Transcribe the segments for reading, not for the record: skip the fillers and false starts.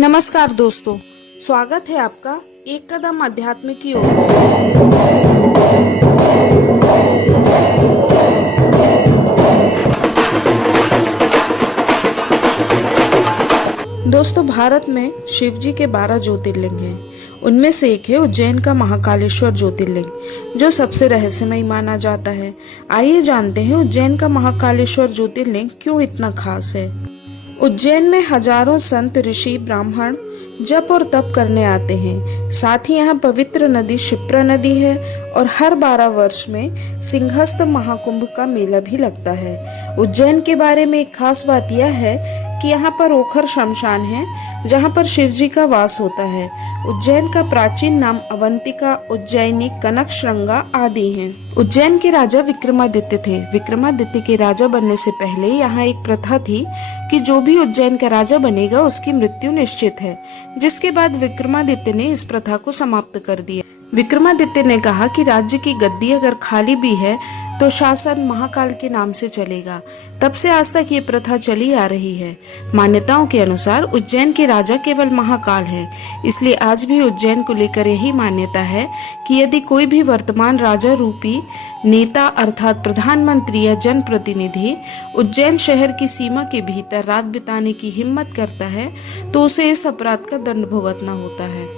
नमस्कार दोस्तों, स्वागत है आपका एक कदम अध्यात्म की ओर। दोस्तों, भारत में शिव जी के 12 ज्योतिर्लिंग हैं। उनमें से एक है उज्जैन का महाकालेश्वर ज्योतिर्लिंग, जो सबसे रहस्यमय माना जाता है। आइए जानते हैं उज्जैन का महाकालेश्वर ज्योतिर्लिंग क्यों इतना खास है। उज्जैन में हजारों संत, ऋषि, ब्राह्मण जप और तप करने आते हैं। साथ ही यहाँ पवित्र नदी क्षिप्रा नदी है और हर 12 वर्ष में सिंहस्थ महाकुंभ का मेला भी लगता है। उज्जैन के बारे में एक खास बात यह है कि यहाँ पर ओखर शमशान है, जहाँ पर शिव जी का वास होता है। उज्जैन का प्राचीन नाम अवंतिका, उज्जैनी, कनक श्रृंगा आदि हैं। उज्जैन के राजा विक्रमादित्य थे। विक्रमादित्य के राजा बनने से पहले यहाँ एक प्रथा थी कि जो भी उज्जैन का राजा बनेगा उसकी मृत्यु निश्चित है, जिसके बाद विक्रमादित्य ने इस प्रथा को समाप्त कर दिया। विक्रमादित्य ने कहा कि राज्य की गद्दी अगर खाली भी है तो शासन महाकाल के नाम से चलेगा। तब से आज तक ये प्रथा चली आ रही है। मान्यताओं के अनुसार उज्जैन के राजा केवल महाकाल है, इसलिए आज भी उज्जैन को लेकर यही मान्यता है कि यदि कोई भी वर्तमान राजा रूपी नेता अर्थात प्रधानमंत्री या जनप्रतिनिधि उज्जैन शहर की सीमा के भीतर रात बिताने की हिम्मत करता है तो उसे इस अपराध का दंड भुगतना होता है।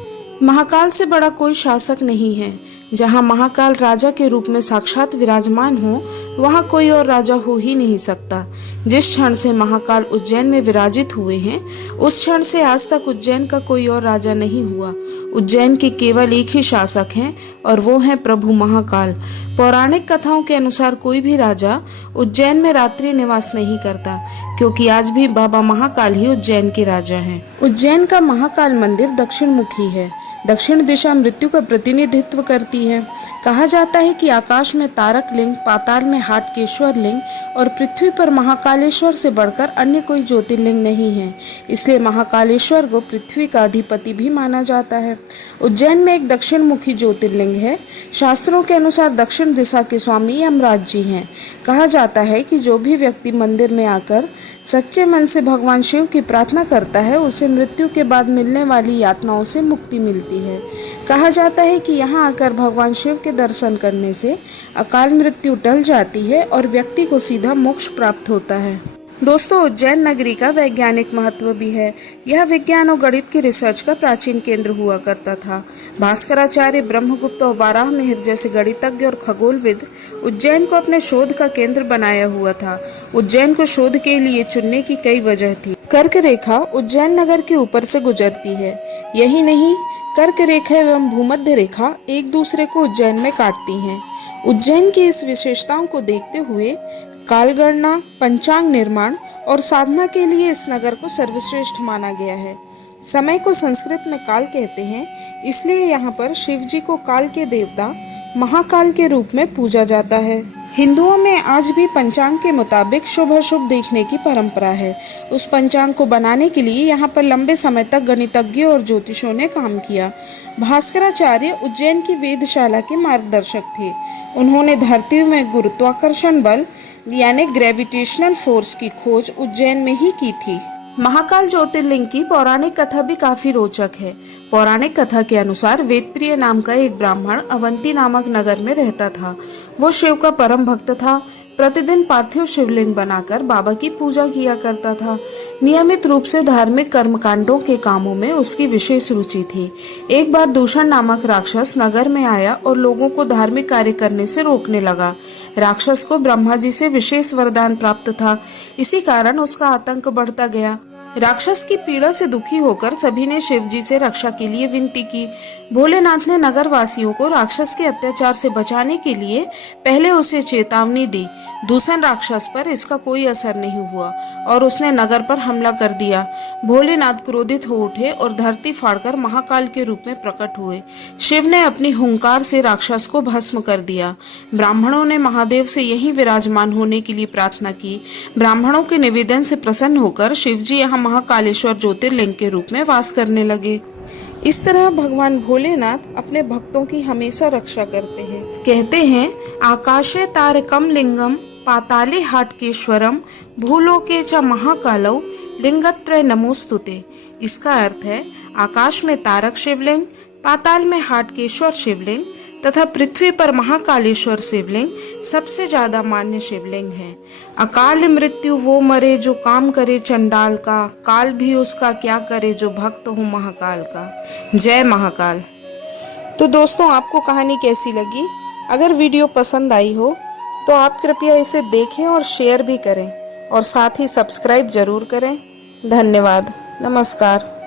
महाकाल से बड़ा कोई शासक नहीं है। जहाँ महाकाल राजा के रूप में साक्षात विराजमान हो, वहाँ कोई और राजा हो ही नहीं सकता। जिस क्षण से महाकाल उज्जैन में विराजित हुए हैं, उस क्षण से आज तक उज्जैन का कोई और राजा नहीं हुआ। उज्जैन के केवल एक ही शासक हैं और वो हैं प्रभु महाकाल। पौराणिक कथाओं के अनुसार कोई भी राजा उज्जैन में रात्रि निवास नहीं करता, क्योंकि आज भी बाबा महाकाल ही उज्जैन के राजा हैं। उज्जैन का महाकाल मंदिर दक्षिण मुखी है। दक्षिण दिशा मृत्यु का प्रतिनिधित्व करती है। कहा जाता है कि आकाश में तारक लिंग, पाताल में हाटकेश्वर लिंग और पृथ्वी पर महाकालेश्वर से बढ़कर अन्य कोई ज्योतिर्लिंग नहीं है। इसलिए महाकालेश्वर को पृथ्वी का अधिपति भी माना जाता है। उज्जैन में एक दक्षिण मुखी ज्योतिर्लिंग है। शास्त्रों के अनुसार दक्षिण दिशा के स्वामी यमराज जी हैं। कहा जाता है कि जो भी व्यक्ति मंदिर में आकर सच्चे मन से भगवान शिव की प्रार्थना करता है, उसे मृत्यु के बाद मिलने वाली यातनाओं से मुक्ति मिलती है। कहा जाता है कि यहाँ आकर भगवान शिव के दर्शन करने से अकाल मृत्यु टल जाती है और व्यक्ति को सीधा मोक्ष प्राप्त होता है। दोस्तों, उज्जैन नगरी का वैज्ञानिक महत्व भी है। यह विज्ञान और गणित की रिसर्च का प्राचीन केंद्र हुआ करता था। भास्कराचार्य, ब्रह्मगुप्त और वाराहमिहिर जैसे गणितज्ञ और खगोलविद उज्जैन को अपने शोध का केंद्र बनाया हुआ था। उज्जैन को शोध के लिए चुनने की कई वजह थी। कर्क रेखा उज्जैन नगर के ऊपर से गुजरती है। यही नहीं, कर्क रेखा एवं भूमध्य रेखा एक दूसरे को उज्जैन में काटती हैं। उज्जैन की इस विशेषताओं को देखते हुए कालगणना, पंचांग निर्माण और साधना के लिए इस नगर को सर्वश्रेष्ठ माना गया है। समय को संस्कृत में काल कहते हैं, इसलिए यहाँ पर शिव जी को काल के देवता महाकाल के रूप में पूजा जाता है। हिंदुओं में आज भी पंचांग के मुताबिक शुभ अशुभ देखने की परंपरा है। उस पंचांग को बनाने के लिए यहाँ पर लंबे समय तक गणितज्ञों और ज्योतिषों ने काम किया। भास्कराचार्य उज्जैन की वेधशाला के मार्गदर्शक थे। उन्होंने धरती में गुरुत्वाकर्षण बल यानी ग्रेविटेशनल फोर्स की खोज उज्जैन में ही की थी। महाकाल ज्योतिर्लिंग की पौराणिक कथा भी काफी रोचक है। पौराणिक कथा के अनुसार वेदप्रिय नाम का एक ब्राह्मण अवंती नामक नगर में रहता था। वो शिव का परम भक्त था। प्रतिदिन पार्थिव शिवलिंग बनाकर बाबा की पूजा किया करता था। नियमित रूप से धार्मिक कर्मकांडों के कामों में उसकी विशेष रुचि थी। एक बार दूषण नामक राक्षस नगर में आया और लोगों को धार्मिक कार्य करने से रोकने लगा। राक्षस को ब्रह्मा जी से विशेष वरदान प्राप्त था। इसी कारण उसका आतंक बढ़ता गया। राक्षस की पीड़ा से दुखी होकर सभी ने शिव जी से रक्षा के लिए विनती की। भोलेनाथ ने नगर वासियों को राक्षस के अत्याचार से बचाने के लिए पहले उसे चेतावनी दी। दूषण राक्षस पर इसका कोई असर नहीं हुआ और उसने नगर पर हमला कर दिया। भोलेनाथ क्रोधित हो उठे और धरती फाड़कर महाकाल के रूप में प्रकट हुए। शिव ने अपनी हुंकार से राक्षस को भस्म कर दिया। ब्राह्मणों ने महादेव से यहीं विराजमान होने के लिए प्रार्थना की। ब्राह्मणों के निवेदन से प्रसन्न होकर शिव जी यहाँ महाकालेश्वर ज्योतिर्लिंग के रूप में वास करने लगे। इस तरह भगवान भोलेनाथ अपने भक्तों की हमेशा रक्षा करते हैं। कहते हैं, आकाशे तारकम लिंगम पाताले हाटकेश्वरम भूलोके च महाकालौ लिंगत्रय नमोस्तुते। इसका अर्थ है आकाश में तारक शिवलिंग, पाताल में हाटकेश्वर शिवलिंग तथा पृथ्वी पर महाकालेश्वर शिवलिंग सबसे ज्यादा मान्य शिवलिंग है। अकाल मृत्यु वो मरे जो काम करे चंडाल का, काल भी उसका क्या करे जो भक्त हो महाकाल का। जय महाकाल। तो दोस्तों, आपको कहानी कैसी लगी? अगर वीडियो पसंद आई हो तो आप कृपया इसे देखें और शेयर भी करें और साथ ही सब्सक्राइब जरूर करें। धन्यवाद। नमस्कार।